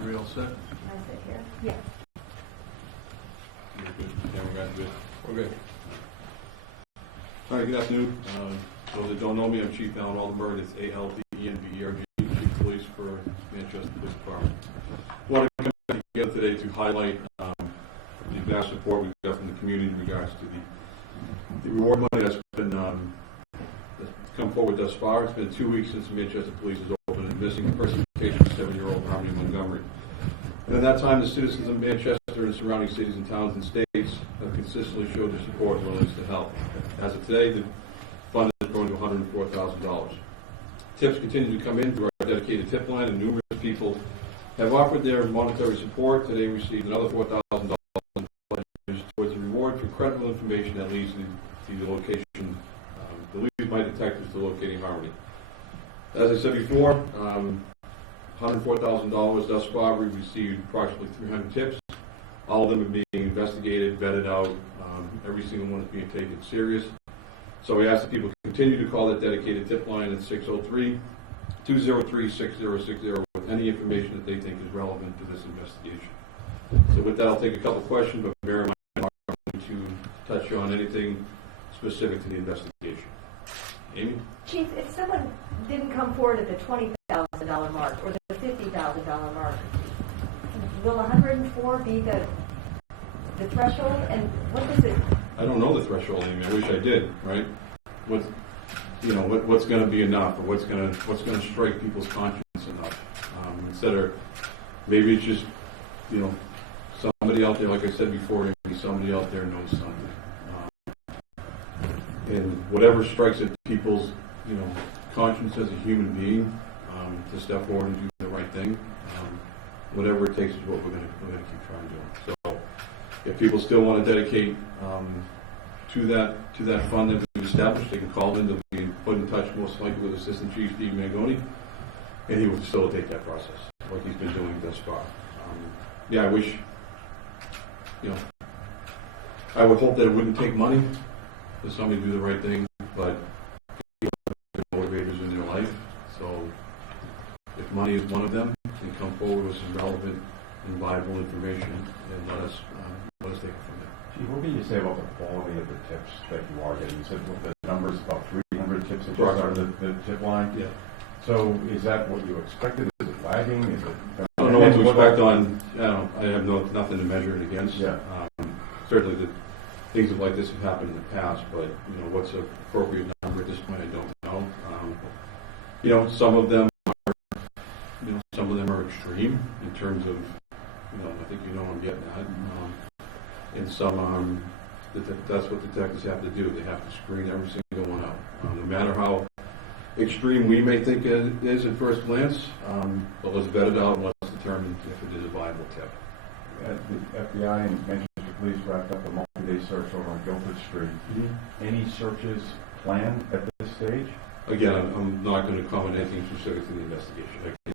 Everybody all set? I sit here. Yes. You're good. Camera guys good? Okay. All right, good afternoon. Those that don't know me, I'm Chief Alan Aldenberg. It's A-L-D-E-N-B-E-R-G, Chief of Police for Manchester Police Department. I want to come together today to highlight the vast support we've got from the community in regards to the reward money that's been that's come forward thus far. It's been 2 weeks since Manchester Police has opened a missing person case of 7-year-old Harmony Montgomery. And in that time, the citizens of Manchester and surrounding cities and towns and states have consistently showed their support and willingness to help. As of today, the fund is growing to $104,000. Tips continue to come in through our dedicated tip line, and numerous people have offered their monetary support. Today, we received another $4,000 towards the reward for credible information that leads to the location, that leads my detectives to locating Harmony. As I said before, $104,000 thus far. We've received approximately 300 tips. All of them are being investigated, vetted out. Every single one is being taken serious. So we ask that people continue to call that dedicated tip line at 603-203-6060 with any information that they think is relevant to this investigation. So with that, I'll take a couple questions, but bear in mind I'm going to touch on anything specific to the investigation. Amy? Chief, if someone didn't come forward at the $20,000 mark or the $50,000 mark, will 104 be the threshold? And what does it? I don't know the threshold, Amy. I wish I did. Right? What's going to be enough, or what's going to strike people's conscience enough? Instead of maybe it's just somebody out there, like I said before, maybe somebody out there knows something. And whatever strikes at people's, conscience as a human being, to step forward and do the right thing, whatever it takes is what we're going to keep trying to do. So, if people still want to dedicate to that fund that we've established, they can call in. They'll be put in touch most likely with Assistant Chief Steve Mangoni, and he will facilitate that process like he's been doing thus far. I wish, I would hope that it wouldn't take money for somebody to do the right thing, but people have motivators in their life. So if money is one of them, then come forward with some relevant and viable information and let us take it from there. Chief, what can you say about the quality of the tips that you are getting? You said the number's about 300 tips that you started the tip line. Yeah. So is that what you expected? Is it lagging? Is it? I don't know what to expect on. I have nothing to measure it against. Yeah. Certainly, the things like this have happened in the past, but what's an appropriate number at this point, I don't know. Some of them are extreme in terms of, I think I'm getting at. And some, that's what detectives have to do. They have to screen every single one out, no matter how extreme we may think it is at first glance. But let's vet it out and let's determine if it is a viable tip. The FBI and Manchester Police wrapped up a multi-day search over on Guildford Street. Mm-hmm. Any searches planned at this stage? Again, I'm not going to comment anything specific to the investigation. I can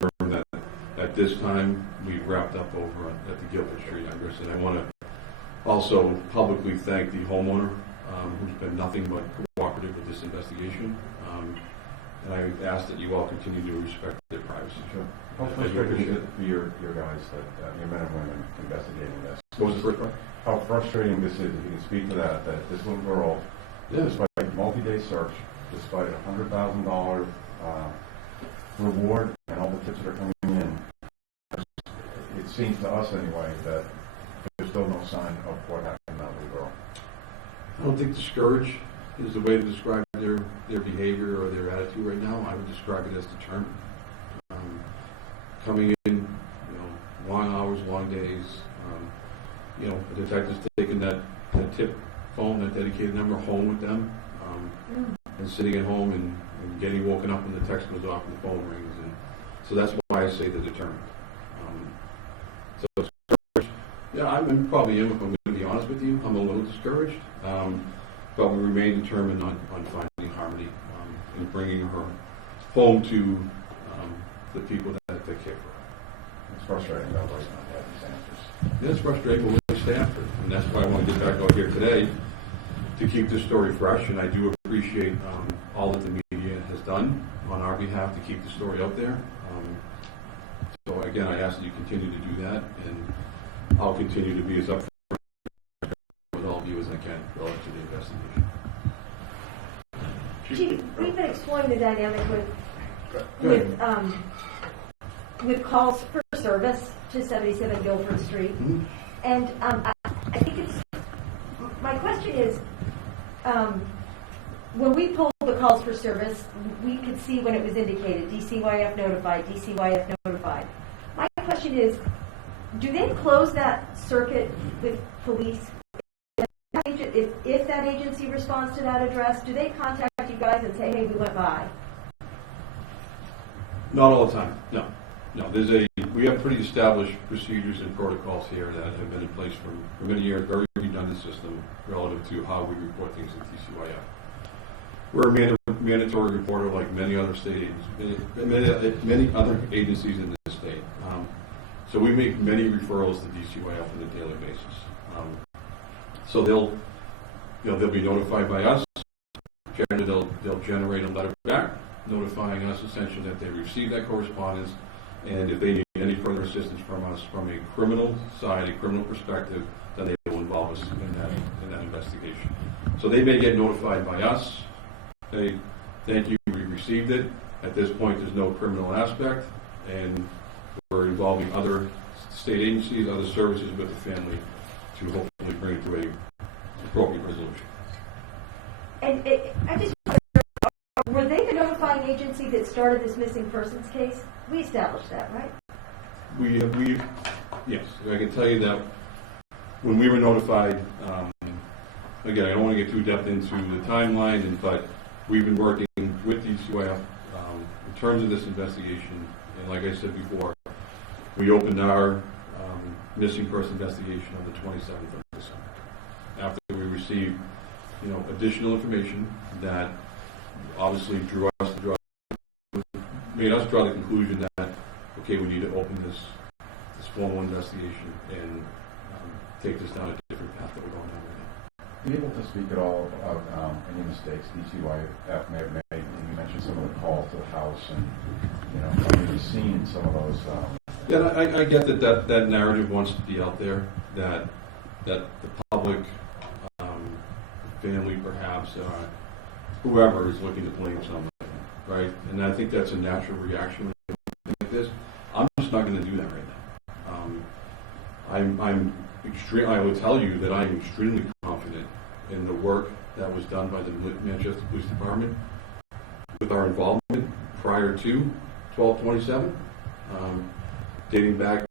confirm that at this time we've wrapped up over at the Guildford Street address, and I want to also publicly thank the homeowner who's been nothing but cooperative with this investigation. And I ask that you all continue to respect their privacy. Sure. How frustrating is it for your guys, your men and women investigating this? What was the first part? How frustrating this is, if you can speak to that this little girl, despite a multi-day search, despite a $100,000 reward and all the tips that are coming in, it seems to us anyway that there's still no sign of what happened to that little girl. I don't think discouraged is the way to describe their behavior or their attitude right now. I would describe it as determined. Coming in, long hours, long days. The detectives taking that tip phone, that dedicated number, home with them, and sitting at home and getting woken up when the text goes off and the phone rings. And so that's why I say they're determined. I'm probably if I'm going to be honest with you, I'm a little discouraged. But we remain determined on finding Harmony and bringing her home to the people that care for her. It's frustrating that way not having these answers. Yeah, it's frustrating, but we're staff, and that's why I want to get back out here today to keep this story fresh. And I do appreciate all that the media has done on our behalf to keep the story out there. So again, I ask that you continue to do that, and I'll continue to be as upfront with all of you as I can relative to the investigation. Chief, we've been exploring the dynamic with calls for service to 77 Guilford Street. Mm-hmm. And I think my question is, when we pulled the calls for service, we could see when it was indicated, DCYF notified, DCYF notified. My question is, do they close that circuit with police? If that agency responds to that address, do they contact you guys and say, hey, we went by? Not all the time, no. No, we have pretty established procedures and protocols here that have been in place for many years, very redundant system relative to how we report things at DCYF. We're a mandatory reporter like many other state agencies, many other agencies in this state. So we make many referrals to DCYF on a daily basis. So they'll be notified by us. Generally, they'll generate a letter back notifying us essentially that they received that correspondence, and if they need any further assistance from us from a criminal side, a criminal perspective, then they will involve us in that investigation. So they may get notified by us. Hey, thank you, we received it. At this point, there's no criminal aspect, and we're involving other state agencies, other services with the family to hopefully bring it to a appropriate resolution. And were they the notifying agency that started this missing persons case? We established that, right? Yes. I can tell you that when we were notified, again, I don't want to get too depth into the timeline, but we've been working with DCYF in terms of this investigation. And like I said before, we opened our missing person investigation on the 27th of December. After we received, additional information that obviously made us draw the conclusion that, okay, we need to open this formal investigation and take this down a different path that we're going down right now. Are you able to speak at all about any mistakes DCYF may have made? You mentioned some of the calls to the house, and have you seen some of those? Yeah, I get that narrative wants to be out there, that the public, family perhaps, whoever is looking to blame somebody, right? And I think that's a natural reaction when you do something like this. I'm just not going to do that right now. I will tell you that I'm extremely confident in the work that was done by the Manchester Police Department with our involvement prior to 12/27, dating back,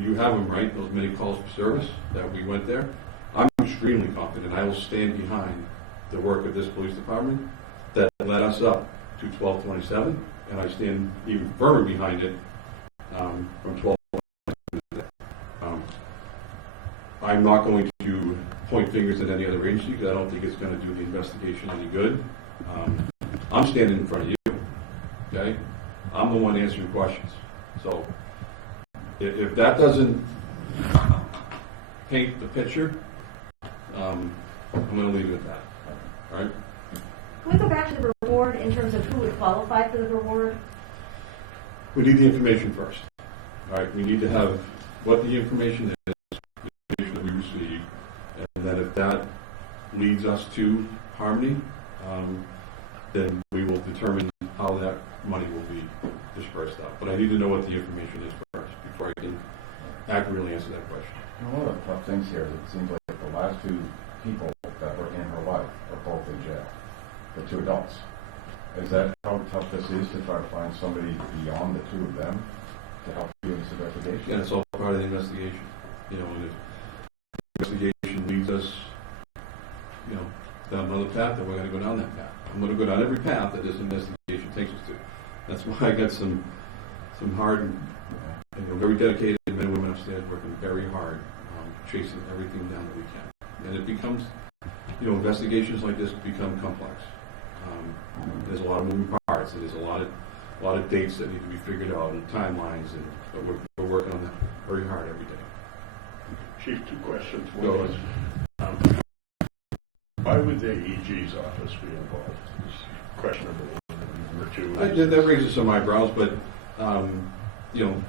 you have them, right, those many calls for service that we went there. I'm extremely confident. I will stand behind the work of this police department that led us up to 12/27, and I stand even firmer behind it from 12/27. I'm not going to point fingers at any other agency because I don't think it's going to do the investigation any good. I'm standing in front of you, okay? I'm the one answering questions. So if that doesn't paint the picture, I'm going to leave it at that. All right? Can we go back to the reward in terms of who would qualify for the reward? We need the information first. All right? We need to have what the information is, the information that we receive, and then if that leads us to Harmony, then we will determine how that money will be dispersed out. But I need to know what the information is first before I can accurately answer that question. One of the tough things here is it seems like the last two people that were in her life are both in jail, the two adults. Is that how tough this is to try to find somebody beyond the two of them to help you in this investigation? Yeah, it's all part of the investigation. And if the investigation leads us, down another path, then we're going to go down that path. I'm going to go down every path that this investigation takes us to. That's why I got some hard, very dedicated men and women upstairs working very hard, chasing everything down that we can. And it becomes, investigations like this become complex. There's a lot of moving parts, and there's a lot of dates that need to be figured out and timelines, but we're working on that very hard every day. Chief, two questions. Go One is, why would the EG's office be involved? It's questionable. Number two is, That raises some eyebrows, but you know,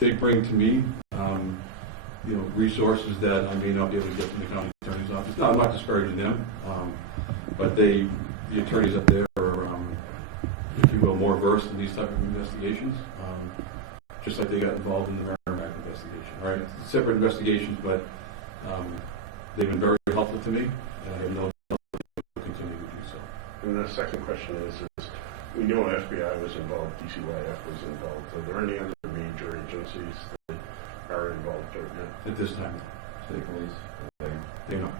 they bring to me, you know, resources that I may not be able to get from the county attorney's office. No, I'm not disparaging them, but the attorneys up there are, if you will, more versed in these type of investigations, just like they got involved in the Merrimack investigation, right? Separate investigations, but they've been very helpful to me, and I have no doubt they'll continue to do so. And the second question is we know FBI was involved, DCYF was involved. Are there any other major agencies that are involved right now? At this time, State police, you know.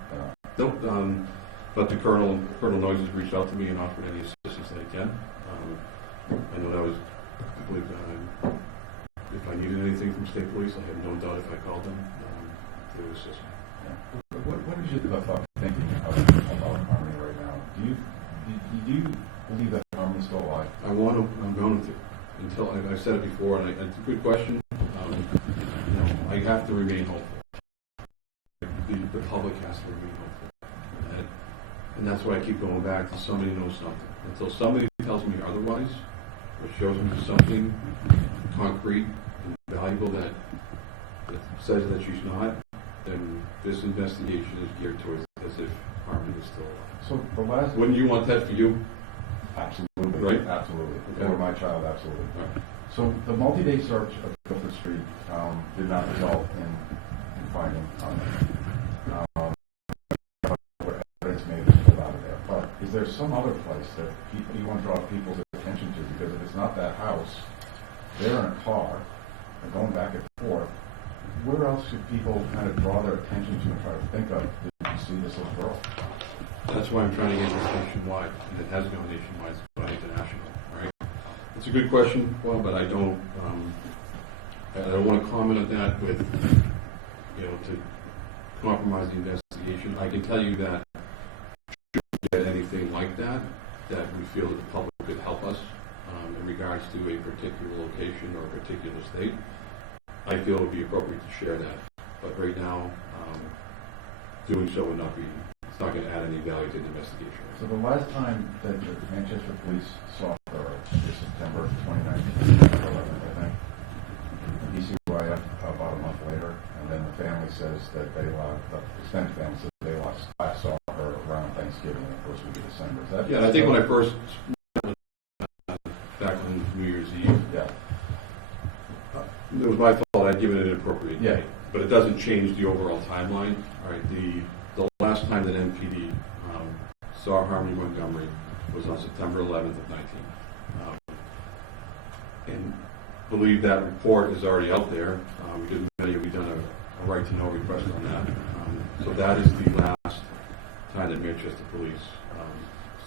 Nope, but the Colonel Noyes has reached out to me and offered any assistance that he can. I know that was, I believe, if I needed anything from state police, I have no doubt if I called them, they would assist me. yeah. What is your thought thinking about Harmony right now? Do you believe that Harmony's still alive? I'm going to, until, I've said it before, and it's a good question. You know, I have to remain hopeful. The public has to remain hopeful. And that's why I keep going back to somebody knows something. Until somebody tells me otherwise, or shows me something concrete and valuable that says that she's not, then this investigation is geared towards as if Harmony is still alive. So the last... Wouldn't you want that for you? Absolutely. Right? Absolutely. Okay. For my child, absolutely. Right. So the multi-day search of Guilford Street did not result in finding Harmony. Evidence may be pulled out of there. But is there some other place that you want to draw people's attention to? Because if it's not that house, they're in a car, and going back and forth, where else should people kind of draw their attention to and try to think of, did you see this little girl? That's why I'm trying to get this nationwide, and it has gone nationwide, it's gone international, right? It's a good question, well, but I don't want to comment on that with, you know, to compromise the investigation. I can tell you that should we get anything like that we feel that the public could help us in regards to a particular location or a particular state, I feel it would be appropriate to share that. But right now, doing so would not be, it's not going to add any value to the investigation. So the last time that the Manchester police saw her was September 2019, I think. DCYF about a month later, and then the family says that the extended family says they last saw her around Thanksgiving in the first week of December. Is that? Yeah, and I think when I first back on New Year's Eve, Yeah. it was my fault. I'd given it an appropriate Yeah. date, but it doesn't change the overall timeline. All right, the last time that MPD saw Harmony Montgomery was on September 11th of 19, and believe that report is already out there. We've done a right to know request on that. So that is the last time that Manchester Police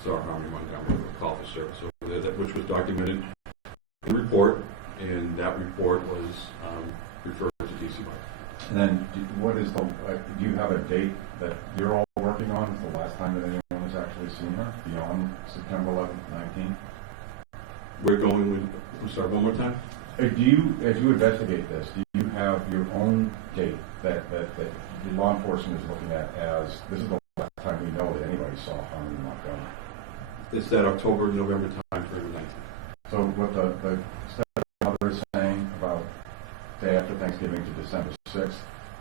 saw Harmony Montgomery or call for service over there, which was documented in the report, and that report was referred to DCYF. And then, what is the? Do you have a date that you're all working on? Is the last time that anyone has actually seen her beyond September 11th, 19? We're going with. I'm sorry, one more time. Do you, as you investigate this, do you have your own date that the law enforcement is looking at as this is the last time we know that anybody saw Harmony Montgomery? It's that October-November time frame of 19. So what the stepmother is saying about day after Thanksgiving to December 6th,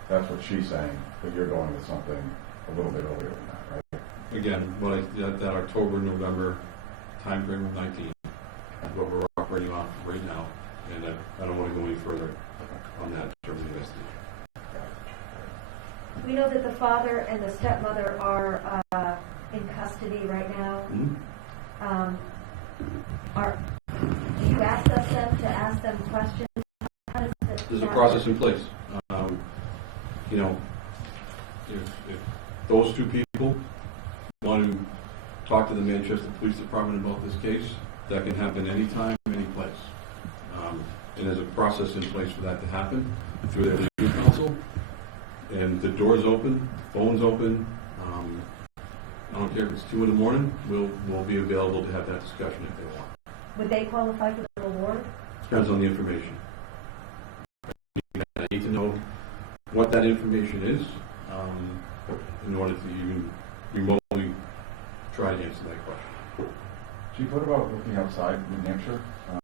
that's what she's saying, but you're going with something a little bit earlier than that, right? Again, that October-November time frame of 19 is what we're operating on right now, and I don't want to go any further on that in terms of investigation. We know that the father and the stepmother are in custody right now. Mm-hmm. Do you access them to ask them questions? How does it There's a process in place. You know, if those two people want to talk to the Manchester Police Department about this case, that can happen anytime, any place. And there's a process in place for that to happen through their legal counsel. And the door's open, the phone's open. I don't care if it's 2 in the morning, we'll be available to have that discussion if they want. Would they qualify for the reward? Depends on the information. I need to know what that information is in order to even remotely try to answer that question. Chief, what about looking outside New Hampshire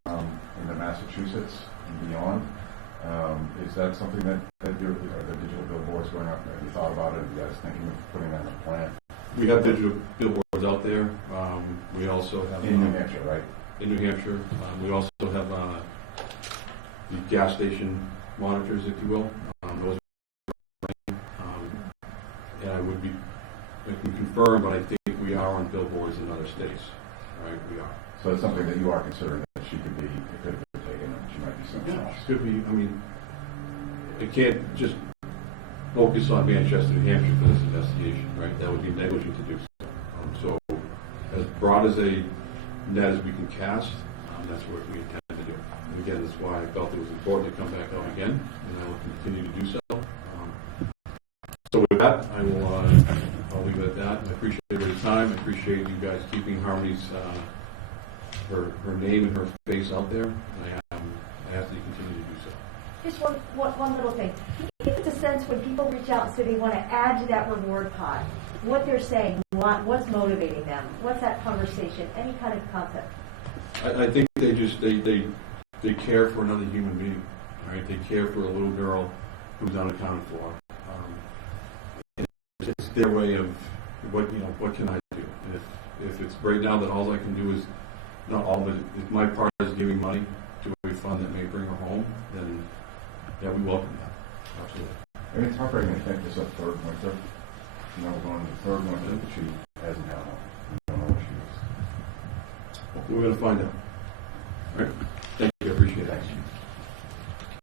in the Massachusetts and beyond. Is that something that you're, are the digital billboards going up? Have you thought about it? Are you guys thinking of putting that in a plan? We have digital billboards out there. We also have In New Hampshire, right? In New Hampshire, we also have the gas station monitors, if you will. Those and I can confirm, but I think we are on billboards in other states. Right, we are. So it's something that you are considering that she could be, it could be taken, and she might be something else. It could be. I mean, it can't just focus on Manchester, New Hampshire for this investigation, right? That would be negligent to do so. So, as broad as a net as we can cast, that's what we intend to do. And again, that's why I felt it was important to come back out again, and I will continue to do so. So with that, I'll leave it at that. I appreciate everybody's time. I appreciate you guys keeping Harmony's her name and her face out there. And I ask that you continue to do so. Just one little thing. Can you give us a sense when people reach out and say they want to add to that reward pot, what they're saying, what's motivating them? What's that conversation? Any kind of concept? I think they just they care for another human being, right? They care for a little girl who's unaccounted for. It's their way of what can I do? And if it's right now that all I can do is not all, but if my part is giving money to a fund that may bring her home, then yeah, we welcome that. Absolutely. I mean, it's heartbreaking to think this is a third winter. You know, we're going to the third winter that she hasn't had home. We don't know where she is. We're going to find out. All right. Thank you. I appreciate it. Thanks.